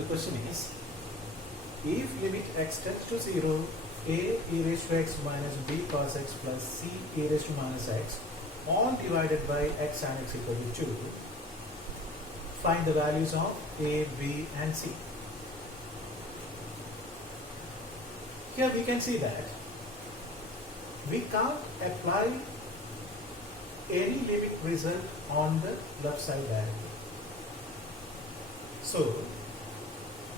The question is, if limit x tends to 0, a e raised to x minus b cos x plus c e raised to minus x, all divided by x and x equal to 2, find the values of a, b and c. Here we can see that we can't apply any limit result on the left side directly. So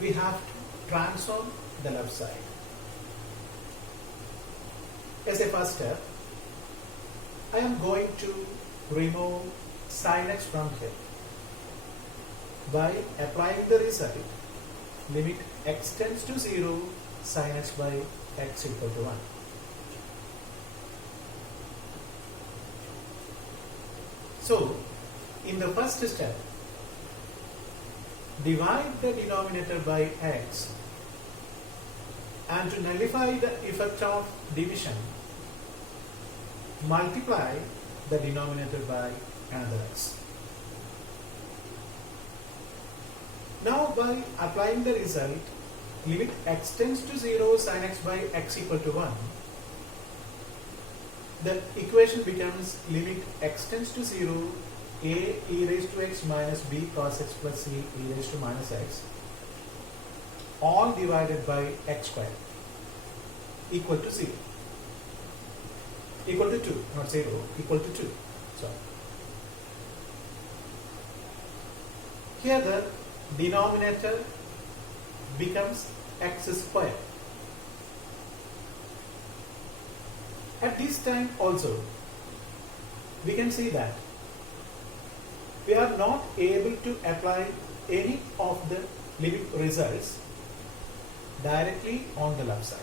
we have to transform the left side. As a first step, I am going to remove sin x from here by applying the result limit x tends to 0 sin x by x equal to 1. So, in the first step, divide the denominator by x, and to nullify the effect of division, multiply the denominator by another x. Now, by applying the result limit x tends to 0 sin x by x equal to 1, the equation becomes limit x tends to 0 a e raised to x minus b cos x plus c e raised to minus x, all divided by x squared equal to 0. Equal to 2, not 0, equal to 2. So, here the denominator becomes x squared. At this time also, we can see that we are not able to apply any of the limit results directly on the left side.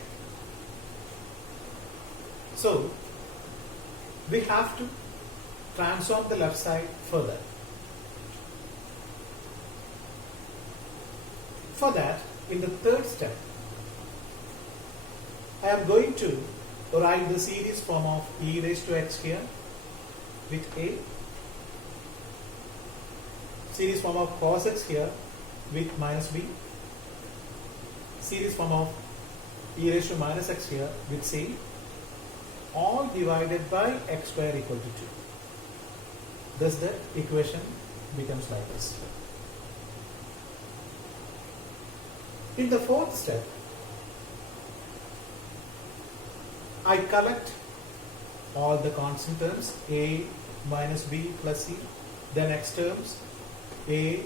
So, we have to transform the left side further. For that, in the third step, I am going to write the series form of e raised to x here with a, series form of cos x here with minus b, series form of e raised to minus x here with c, all divided by x square equal to 2. Thus the equation becomes like this. In the fourth step, I collect all the constant terms a minus b plus c, then x terms a,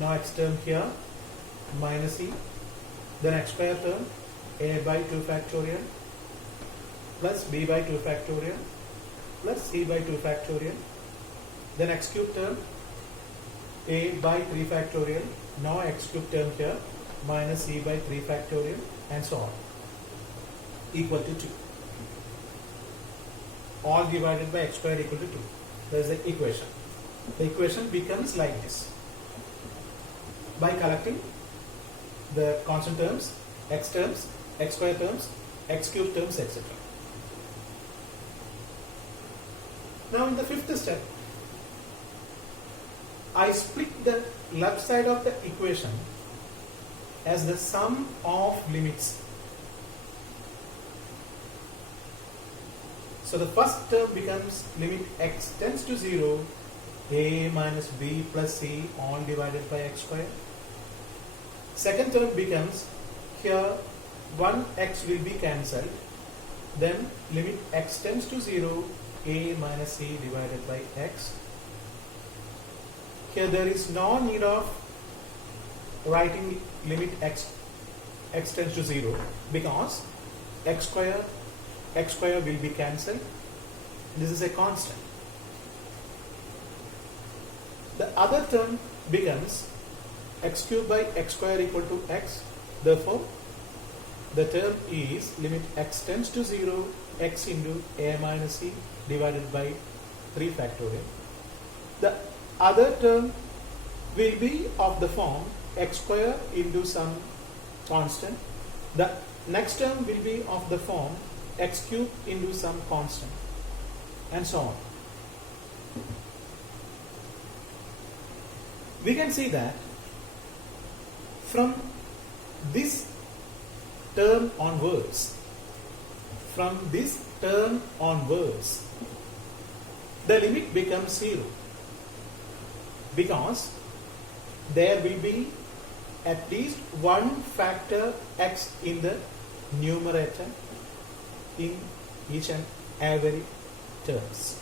now x term here minus c, then x square term a by 2 factorial plus b by 2 factorial plus c by 2 factorial, then x cube term a by 3 factorial, now x cube term here minus c by 3 factorial, and so on, equal to 2. All divided by x squared equal to 2. That is the equation. The equation becomes like this. By collecting the constant terms, x square terms, x cube terms, etc. Now in the fifth step, I split the left side of the equation as the sum of limits. So the first term becomes limit x tends to 0 a minus b plus c all divided by x square. Second term becomes, here one x will be cancelled, then limit x tends to 0 a minus c divided by x. Here there is no need of writing limit x tends to 0 because x square will be cancelled. This is a constant. The other term becomes x cube by x square equal to x. Therefore, the term is limit x tends to 0 x into a minus c divided by 3 factorial. The other term will be of the form x square into some constant. The next term will be of the form x cube into some constant, and so on. We can see that from this term onwards, the limit becomes 0, because there will be at least one factor x in the numerator in each and every terms.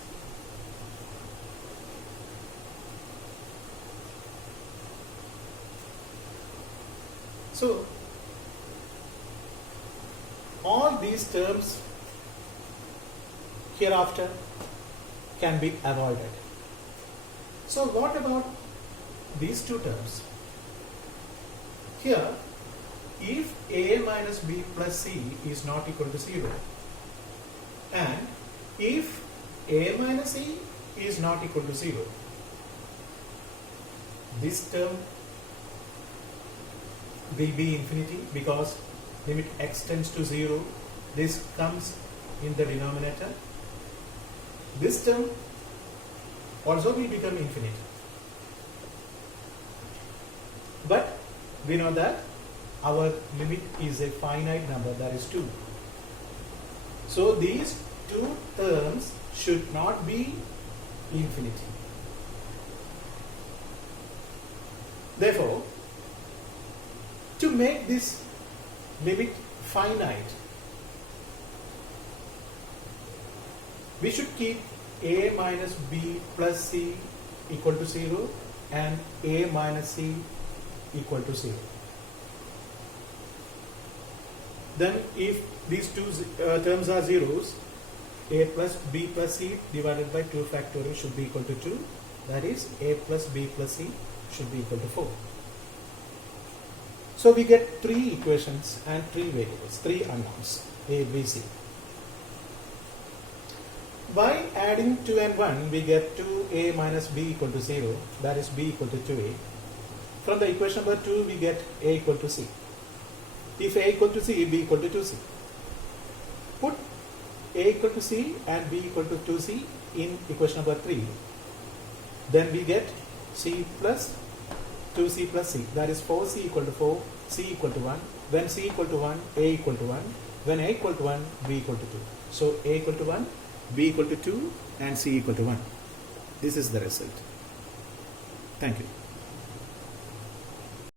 So all these terms hereafter can be avoided. So what about these two terms? Here, if a minus b plus c is not equal to 0, and if a minus c is not equal to 0, this term will be infinity, because limit x tends to 0, this comes in the denominator. This term also will become infinite. But we know that our limit is a finite number, that is 2. So these two terms should not be infinity. Therefore, to make this limit finite, we should keep a minus b plus c equal to 0 and a minus c equal to 0. Then if these two terms are zeros, a plus b plus c divided by 2 factorial should be equal to 2. That is, a plus b plus c should be equal to 4. So we get 3 equations and 3 variables, 3 unknowns, a, b, c. By adding 2 and 1, we get 2a minus b equal to 0, that is b equal to 2a. From the equation number 2, we get a equal to c. If a equal to c, b equal to 2c. Put a equal to c and b equal to 2c in equation number 3. Then we get c plus 2c plus c, that is 4c equal to 4, c equal to 1. When c equal to 1, a equal to 1. When a equal to 1, b equal to 2. So a equal to 1, b equal to 2 and c equal to 1. This is the result. Thank you.